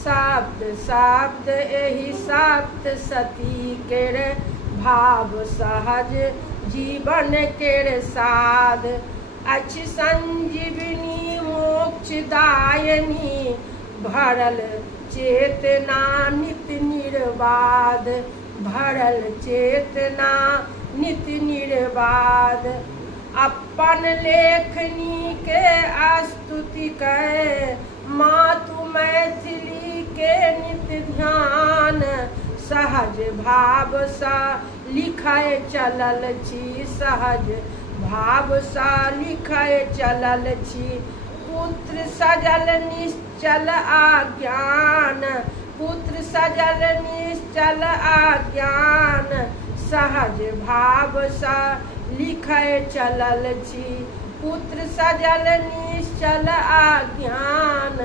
शब्द शब्द एहि सप्त सती केर भाव सहज जीवन केर साध अछि संजीवनी मोक्षदायनी भरल चेतना नित्य निर्बाध भरल चेतना नित्य निर्बाध अपन लेखनी के स्तुति कै मातु मैथिली के नित्य ध्यान सहज भाव सा लिखय चलल छी सहज भाव सा लिखय चलल छी पुत्र सजल निश्चल आज्ञान पुत्र सजल निश्चल आज्ञान सहज भाव सा लिखय चलल छी पुत्र सजल निश्चल आज्ञान